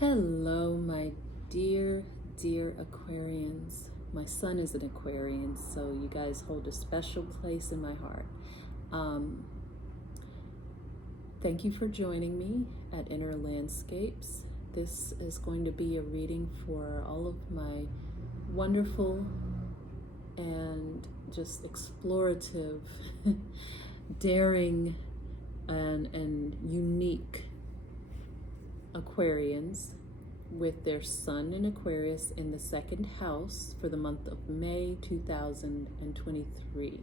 Hello, my dear Aquarians. My son is an Aquarian, so you guys hold a special place in my heart. Thank you for joining me at Inner Landscapes. This is going to be a reading for all of my wonderful and just explorative, daring, and unique Aquarians with their sun in Aquarius in the second house for the month of May 2023.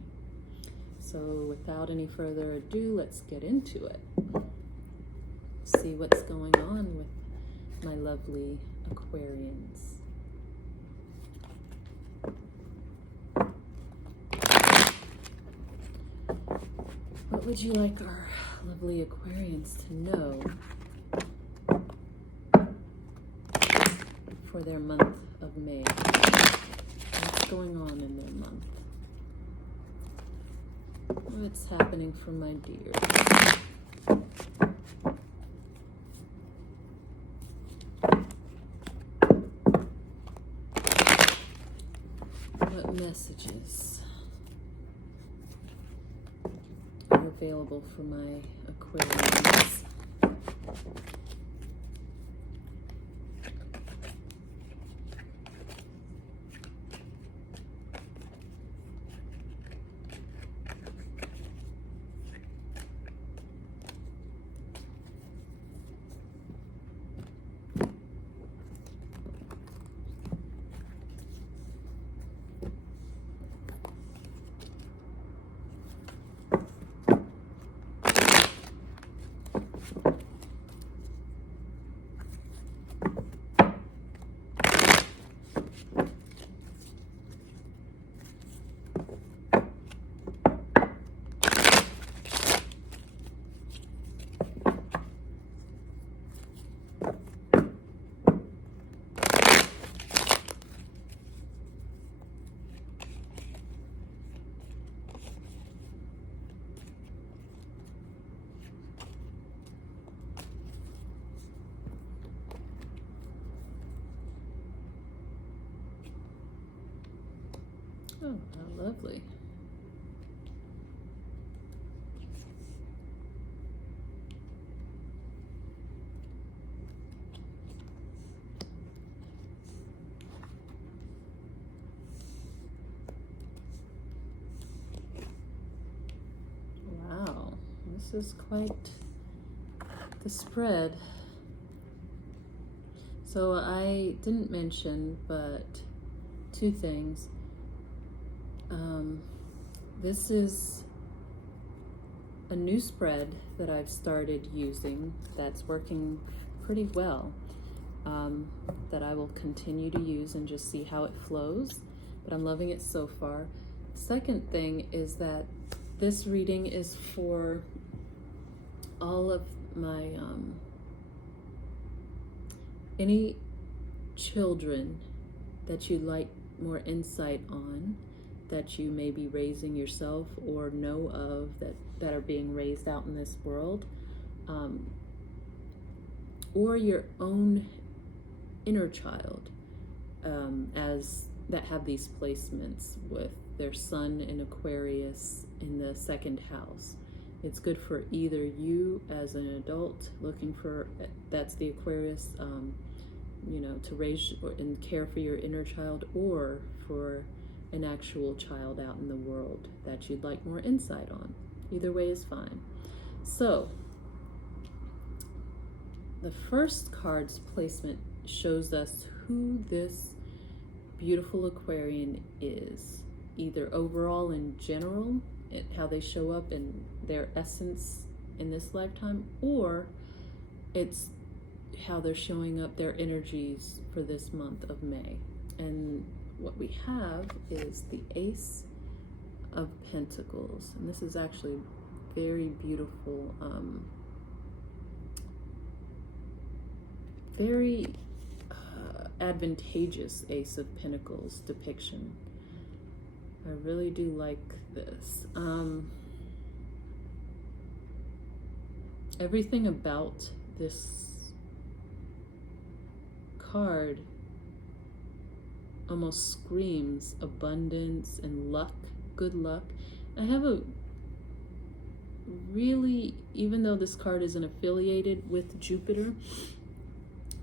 So without any further ado, let's get into it. See what's going on with my lovely Aquarians. What would you like our lovely Aquarians to know for their month of May? What's going on in their month? What's happening for my dears? What messages are available for my Aquarians? Oh, how lovely. Wow, this is quite the spread. So I didn't mention, but two things. This is a new spread that I've started using that's working pretty well, that I will continue to use and just see how it flows, but I'm loving it so far. Second thing is that this reading is for all of my, any children that you'd like more insight on, that you may be raising yourself or know of that are being raised out in this world, or your own inner child, as that have these placements with their sun in Aquarius in the second house. It's good for either you as an adult looking for, that's the Aquarius, to raise and care for your inner child, or for an actual child out in the world that you'd like more insight on. Either way is fine. So the first card's placement shows us who this beautiful Aquarian is, either overall in general, how they show up in their essence in this lifetime, or it's how they're showing up, their energies for this month of May. And what we have is the Ace of Pentacles, and this is actually very beautiful, very advantageous Ace of Pentacles depiction. I really do like this. Everything about this card almost screams abundance and luck, good luck. I have a really, even though this card isn't affiliated with Jupiter,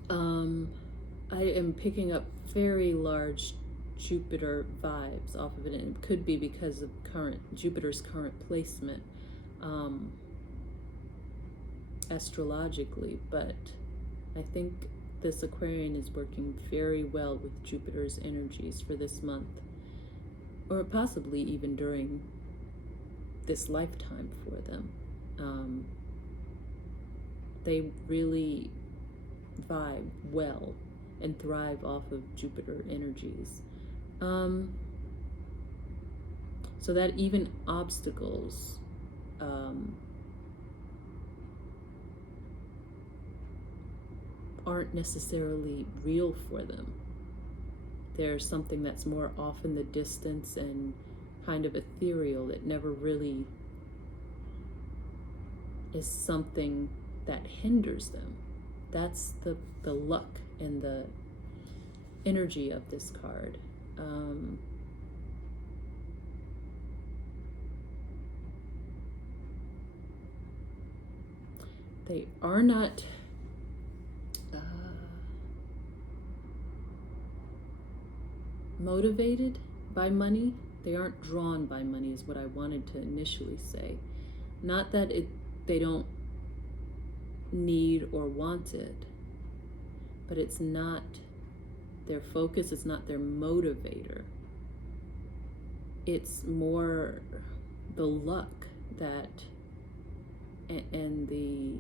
I am picking up very large Jupiter vibes off of it, and it could be because of Jupiter's current placement astrologically, but I think this Aquarian is working very well with Jupiter's energies for this month, or possibly even during this lifetime for them. They really vibe well and thrive off of Jupiter energies. So that even obstacles aren't necessarily real for them. There's something that's more off in the distance and kind of ethereal that never really is something that hinders them. That's the luck and the energy of this card. They are not motivated by money. They aren't drawn by money is what I wanted to initially say. Not that they don't need or want it, but it's not their focus, it's not their motivator. It's more the luck that and the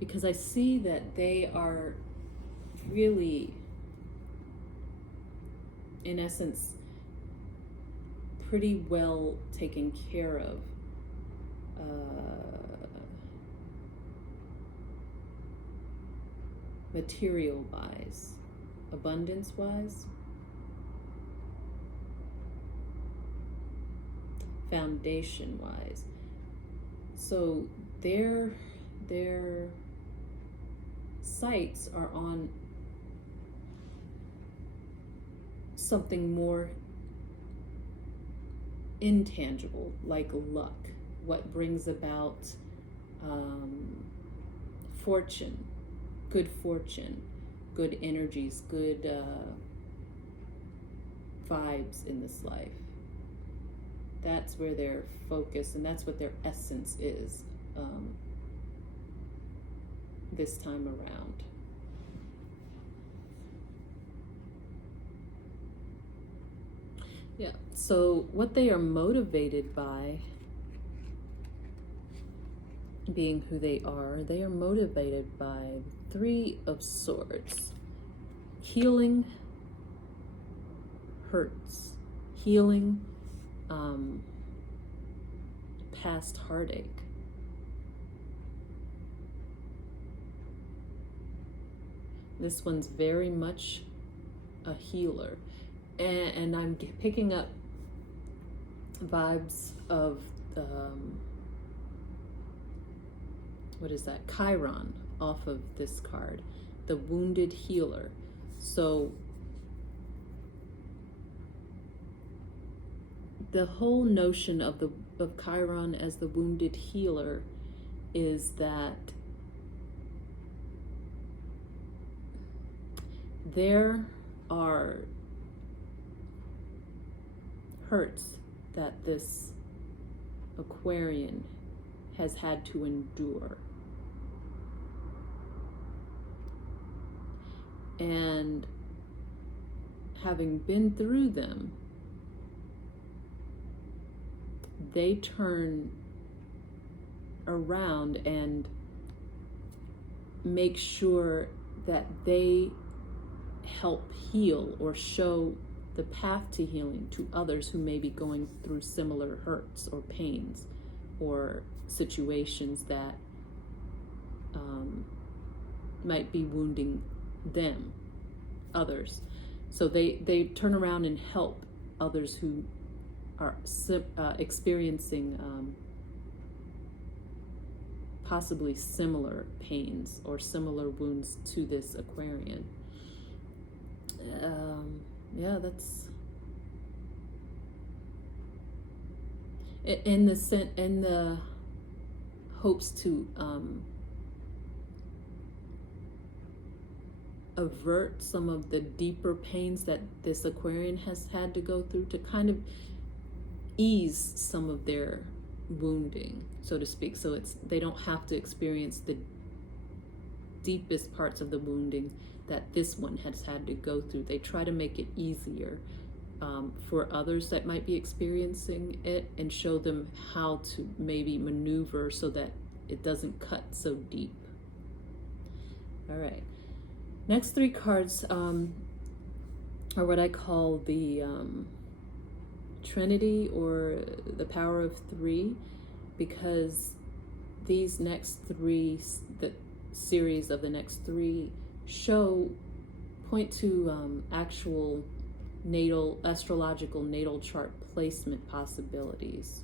because I see that they are really, in essence, pretty well taken care of. Material-wise, abundance-wise, foundation-wise. So their sights are on something more intangible, like luck, what brings about fortune, good energies, good vibes in this life. That's where their focus, and that's what their essence is this time around. Yeah, so what they are motivated by, being who they are motivated by the Three of Swords. Healing hurts. Healing past heartache. This one's very much a healer. And I'm picking up vibes of what is that? Chiron off of this card, the wounded healer. So the whole notion of Chiron as the wounded healer is that there are hurts that this Aquarian has had to endure. And having been through them, they turn around and make sure that they help heal or show the path to healing to others who may be going through similar hurts or pains or situations that might be wounding them, others. So they turn around and help others who are experiencing possibly similar pains or similar wounds to this Aquarian. Yeah, that's in the hopes to avert some of the deeper pains that this Aquarian has had to go through, to kind of ease some of their wounding, so to speak, so they don't have to experience the deepest parts of the wounding that this one has had to go through. They try to make it easier for others that might be experiencing it, and show them how to maybe maneuver so that it doesn't cut so deep. All right, next three cards are what I call the Trinity, or the power of three, because these next three, the series of the next three, point to actual astrological natal chart placement possibilities.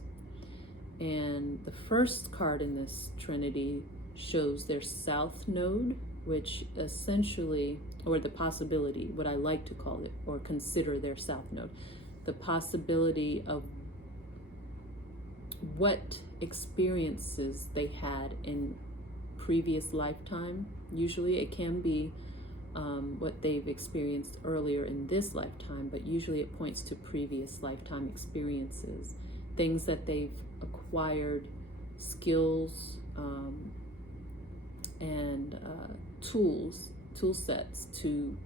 And the first card in this Trinity shows their south node, which essentially, or the possibility, what I like to call it or consider their south node, the possibility of what experiences they had in previous lifetime. Usually it can be what they've experienced earlier in this lifetime, but usually it points to previous lifetime experiences, things that they've acquired, skills and tool sets to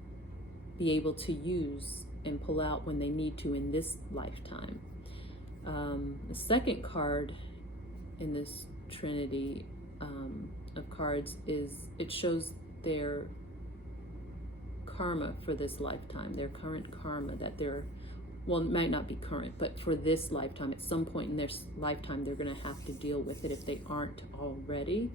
be able to use and pull out when they need to in this lifetime. The second card in this Trinity of cards it shows their karma for this lifetime, their current karma that they're, well, it might not be current, but for this lifetime, at some point in their lifetime, they're going to have to deal with it if they aren't already.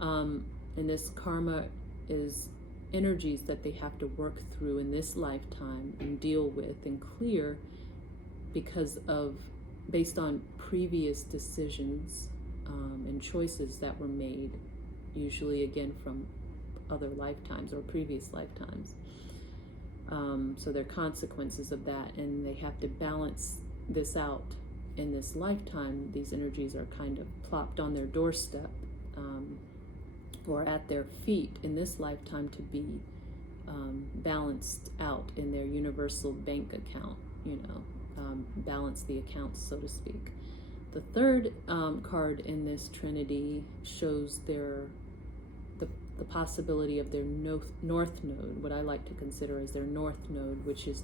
And this karma is energies that they have to work through in this lifetime and deal with and clear based on previous decisions and choices that were made, usually again from other lifetimes or previous lifetimes. So there are consequences of that, and they have to balance this out in this lifetime. These energies are kind of plopped on their doorstep or at their feet in this lifetime to be balanced out in their universal bank account, balance the accounts, so to speak. The third card in this Trinity shows the possibility of their north node, what I like to consider as their north node, which is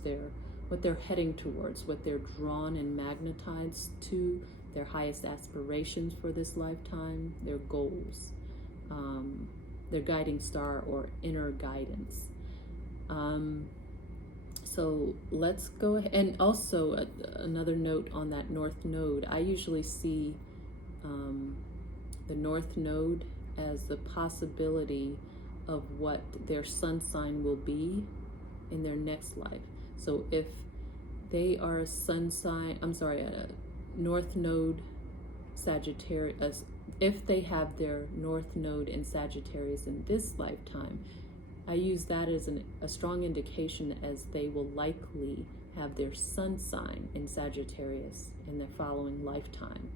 what they're heading towards, what they're drawn and magnetized to, their highest aspirations for this lifetime, their goals, their guiding star or inner guidance. So let's go ahead. And also another note on that north node, I usually see the north node as the possibility of what their sun sign will be in their next life. So if they are a north node Sagittarius, if they have their north node in Sagittarius in this lifetime, I use that as a strong indication as they will likely have their sun sign in Sagittarius in their following lifetime,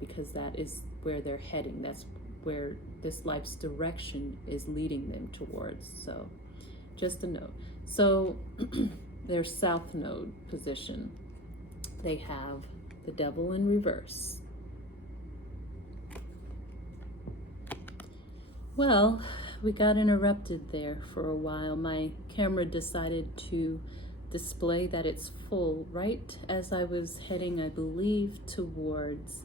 because that is where they're heading. That's where this life's direction is leading them towards. So just a note. So their south node position, they have the Devil in reverse. Well, we got interrupted there for a while. My camera decided to display that it's full right as I was heading, I believe, towards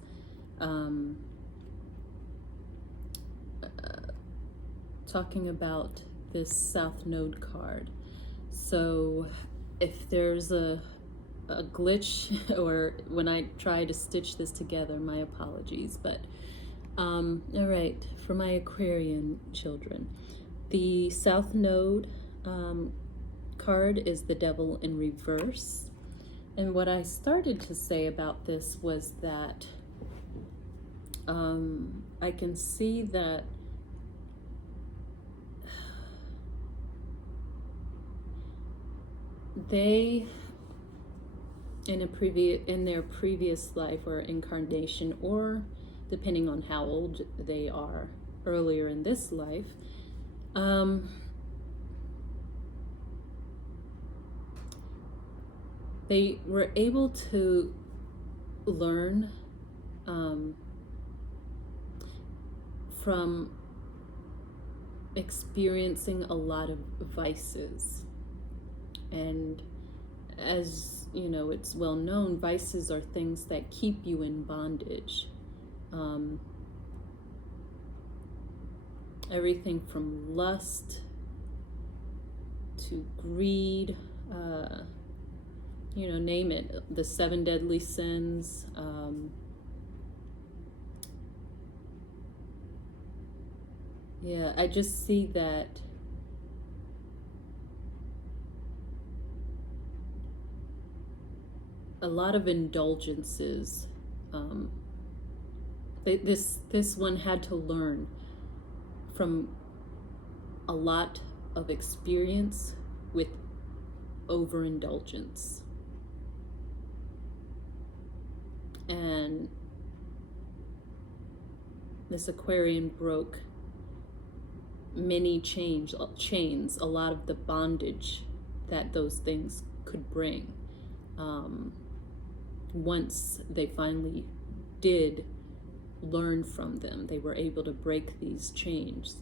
talking about this South Node card. So if there's a glitch or when I try to stitch this together, my apologies. But all right, for my Aquarian children, the South Node card is the Devil in reverse. And what I started to say about this was that I can see that they, in their previous life or incarnation, or depending on how old they are earlier in this life, they were able to learn from experiencing a lot of vices. And as you know, it's well known, vices are things that keep you in bondage. Everything from lust to greed, name it, the 7 deadly sins. I just see that a lot of indulgences. This one had to learn from a lot of experience with overindulgence. And this Aquarian broke many chains, a lot of the bondage that those things could bring. Once they finally did learn from them, they were able to break these chains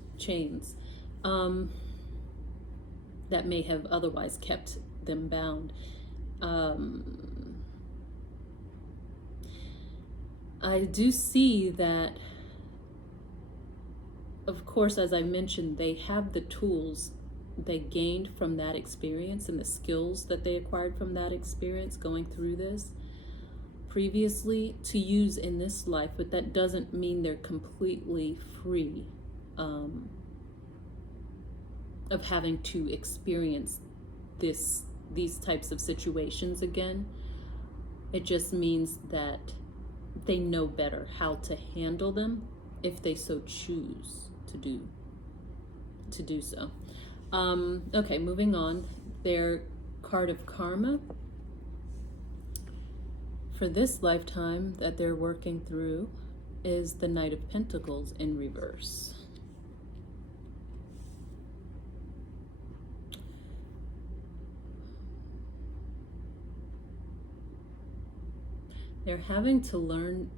that may have otherwise kept them bound. I do see that, of course, as I mentioned, they have the tools they gained from that experience and the skills that they acquired from that experience going through this previously to use in this life, but that doesn't mean they're completely free of having to experience these types of situations again. It just means that they know better how to handle them if they so choose to do so. Okay, moving on. Their card of karma for this lifetime that they're working through is the Knight of Pentacles in reverse. They're having to learn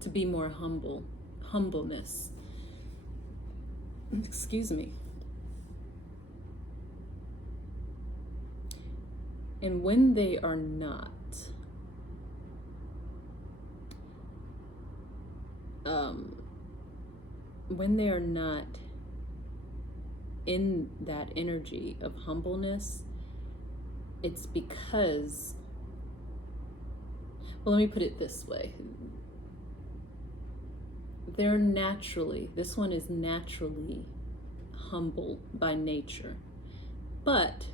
to be more humbleness. Excuse me. And when they are not, in that energy of humbleness, it's because, well, let me put it this way. This one is naturally humble by nature, but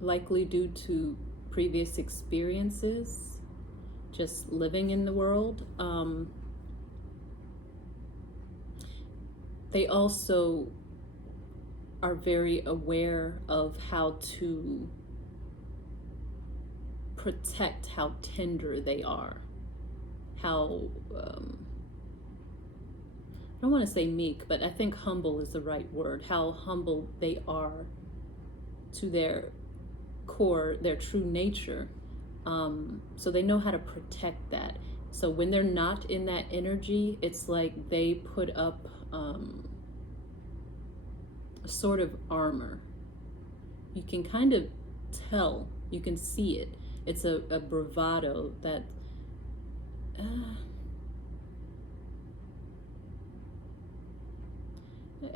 likely due to previous experiences, just living in the world, they also are very aware of how to protect how tender they are, how I don't want to say meek, but I think humble is the right word, how humble they are to their core, their true nature. So they know how to protect that. So when they're not in that energy, it's like they put up a sort of armor. You can kind of tell, you can see it. It's a bravado that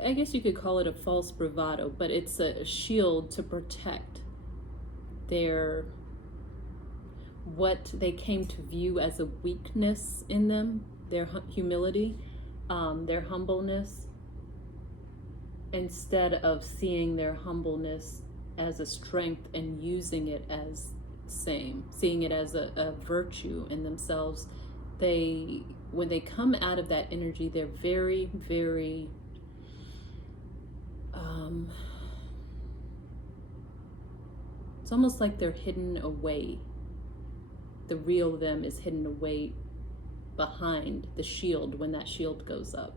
I guess you could call it a false bravado, but it's a shield to protect what they came to view as a weakness in them, their humility. their humbleness, instead of seeing their humbleness as a strength and using it as seeing it as a virtue in themselves. When they come out of that energy, they're very, very it's almost like they're hidden away. The real them is hidden away behind the shield when that shield goes up.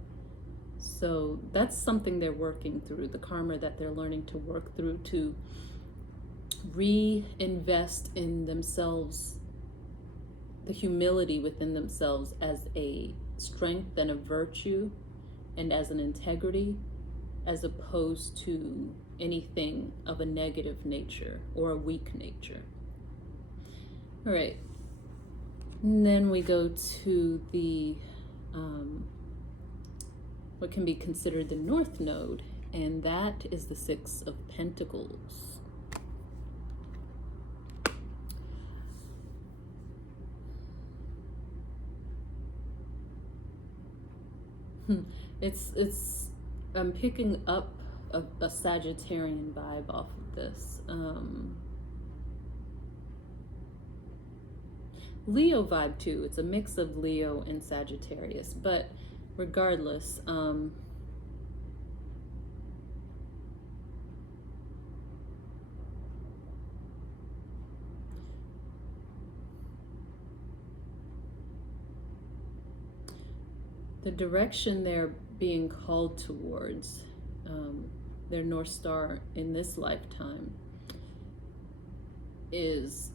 So that's something they're working through, the karma that they're learning to work through, to reinvest in themselves, the humility within themselves as a strength and a virtue and as an integrity, as opposed to anything of a negative nature or a weak nature. All right. And then we go to the what can be considered the North Node, and that is the Six of Pentacles. It's I'm picking up a Sagittarian vibe off of this. Leo vibe too. It's a mix of Leo and Sagittarius, but regardless, the direction they're being called towards, their North Star in this lifetime, is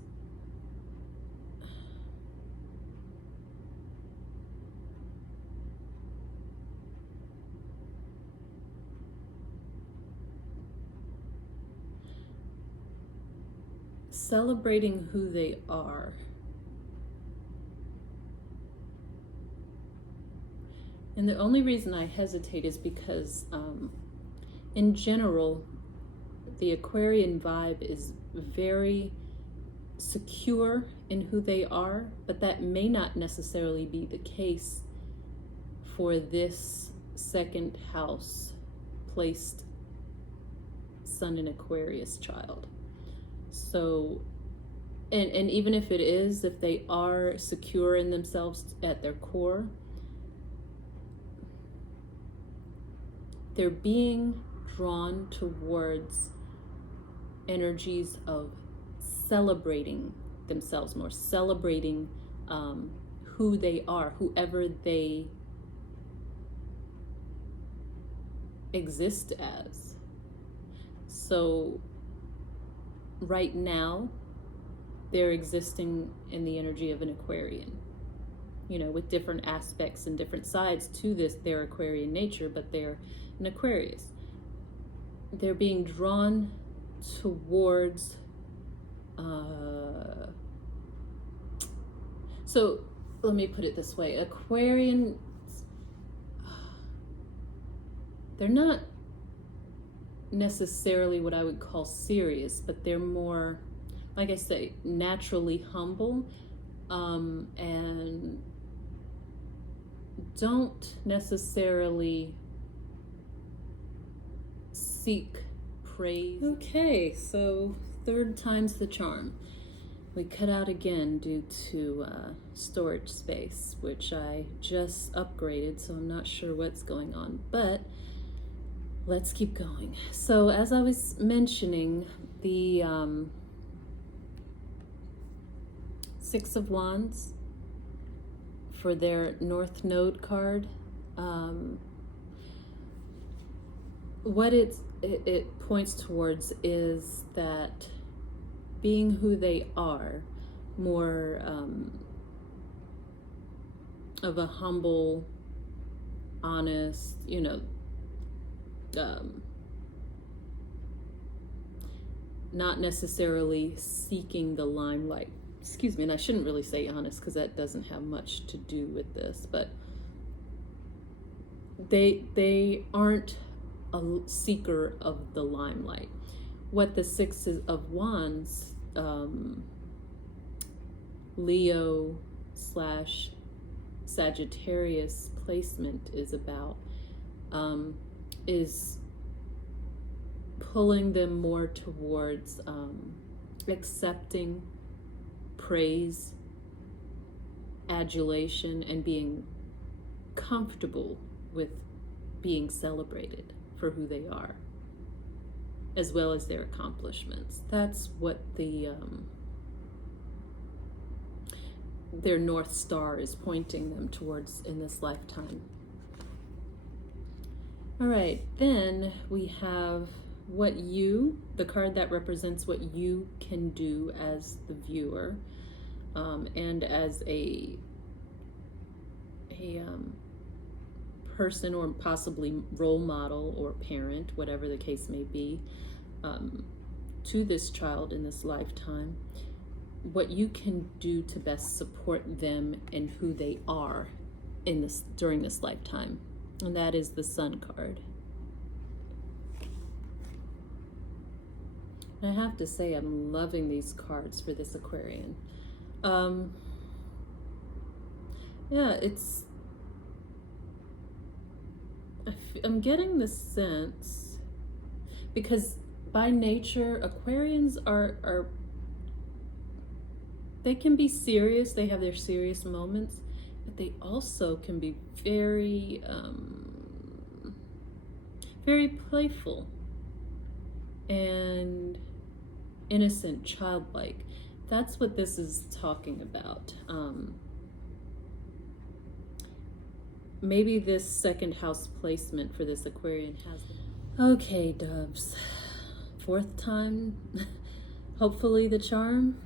celebrating who they are. And the only reason I hesitate is because in general, the Aquarian vibe is very secure in who they are, but that may not necessarily be the case for this second house placed Sun in Aquarius child. So, and even if it is, if they are secure in themselves at their core, they're being drawn towards energies of celebrating themselves more, celebrating who they are, whoever they exist as. So right now, they're existing in the energy of an Aquarian, you know, with different aspects and different sides to their Aquarian nature, but they're an Aquarius. They're being drawn towards, so let me put it this way, Aquarians, they're not necessarily what I would call serious, but they're more, like I say, naturally humble, and don't necessarily seek praise. Okay, so third time's the charm. We cut out again due to storage space, which I just upgraded, so I'm not sure what's going on, but let's keep going. So as I was mentioning, the Six of Wands for their North Node card, what it points towards is that being who they are, more of a humble, honest, you know, not necessarily seeking the limelight. Excuse me, and I shouldn't really say honest because that doesn't have much to do with this, but they aren't a seeker of the limelight. What the Six of Wands, Leo / Sagittarius placement is about, is pulling them more towards accepting praise, adulation, and being comfortable with being celebrated for who they are, as well as their accomplishments. That's what their North Star is pointing them towards in this lifetime. All right, then we have the card that represents what you can do as the viewer, and as a person, or possibly role model or parent, whatever the case may be, to this child in this lifetime. What you can do to best support them and who they are during this lifetime, and that is the Sun card. I have to say, I'm loving these cards for this Aquarian. Yeah, I'm getting the sense, because by nature, Aquarians are they can be serious, they have their serious moments, but they also can be very, very playful and innocent, childlike. That's what this is talking about. Maybe this second house placement for this Aquarian has... Okay, doves. 4th time, hopefully the charm.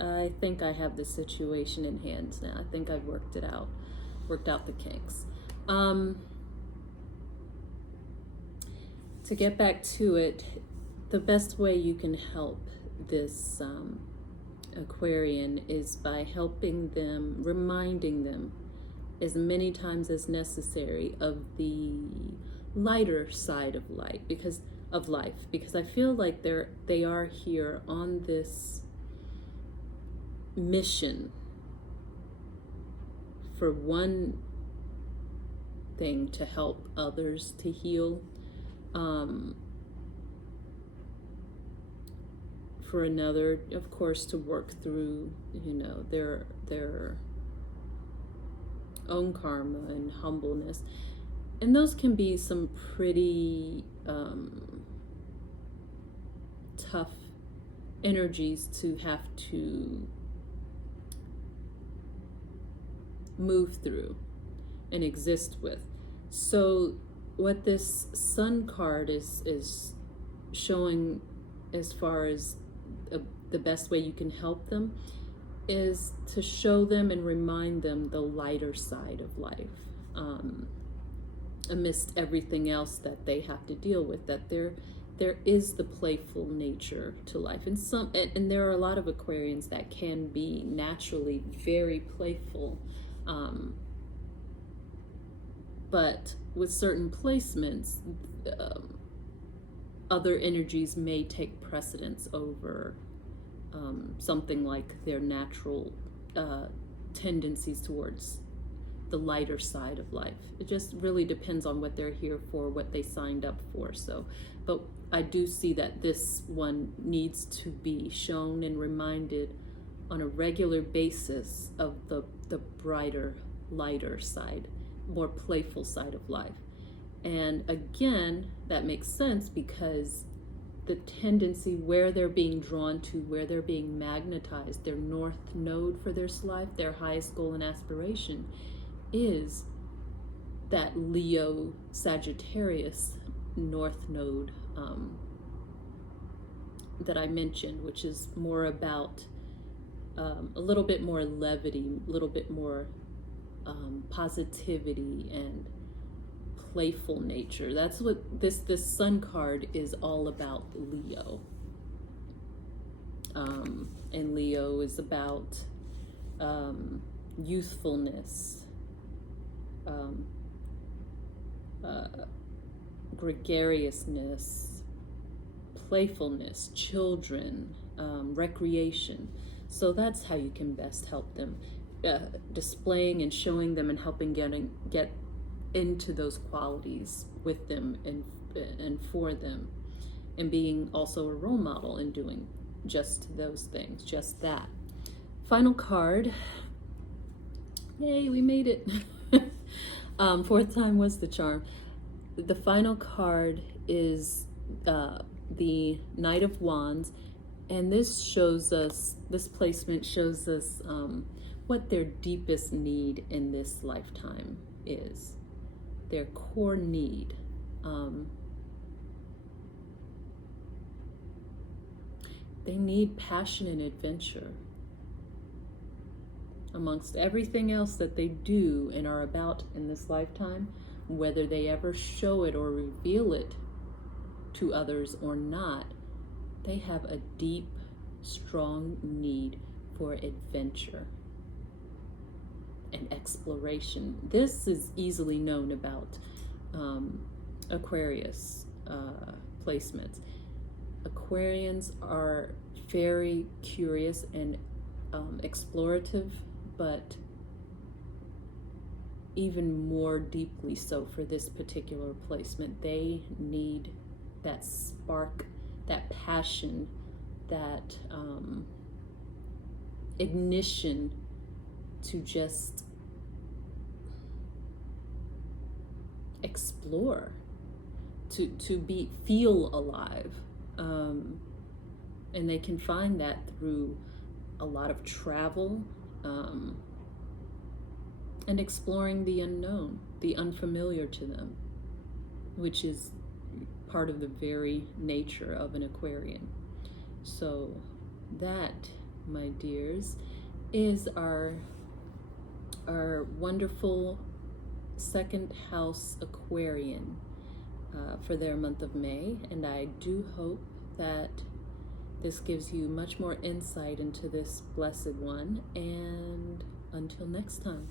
I think I have the situation in hand now. I think I've worked out the kinks. To get back to it, the best way you can help this Aquarian is by helping them, reminding them as many times as necessary of the lighter side of life, because I feel like they are here on this mission for one thing, to help others to heal, for another, of course, to work through, their own karma and humbleness. And those can be some pretty tough energies to have to move through and exist with. So what this Sun card is showing, as far as the best way you can help them, is to show them and remind them the lighter side of life, amidst everything else that they have to deal with, that there is the playful nature to life. And there are a lot of Aquarians that can be naturally very playful, but with certain placements, other energies may take precedence over something like their natural tendencies towards the lighter side of life. It just really depends on what they're here for, what they signed up for. But I do see that this one needs to be shown and reminded on a regular basis of the brighter, lighter side, more playful side of life. And again, that makes sense, because the tendency, where they're being drawn to, where they're being magnetized, their north node for this life, their highest goal and aspiration, is that Leo Sagittarius north node that I mentioned, which is more about a little bit more levity, a little bit more positivity and playful nature. That's what this Sun card is all about, Leo. And Leo is about youthfulness, gregariousness, playfulness, children, recreation. So that's how you can best help them. displaying and showing them and helping get into those qualities with them and for them, and being also a role model in doing just those things, just that. Final card. Yay, we made it. Fourth time was the charm. The final card is the Knight of Wands, and this placement shows us what their deepest need in this lifetime is, their core need. They need passion and adventure. Amongst everything else that they do and are about in this lifetime, whether they ever show it or reveal it to others or not, they have a deep, strong need for adventure and exploration. This is easily known about Aquarius placements. Aquarians are very curious and explorative, but even more deeply so for this particular placement. They need that spark, that passion, that ignition to just explore, to feel alive. And they can find that through a lot of travel, and exploring the unknown, the unfamiliar to them, which is part of the very nature of an Aquarian. So that, my dears, is our wonderful second house Aquarian for their month of May. And I do hope that this gives you much more insight into this blessed one. And until next time.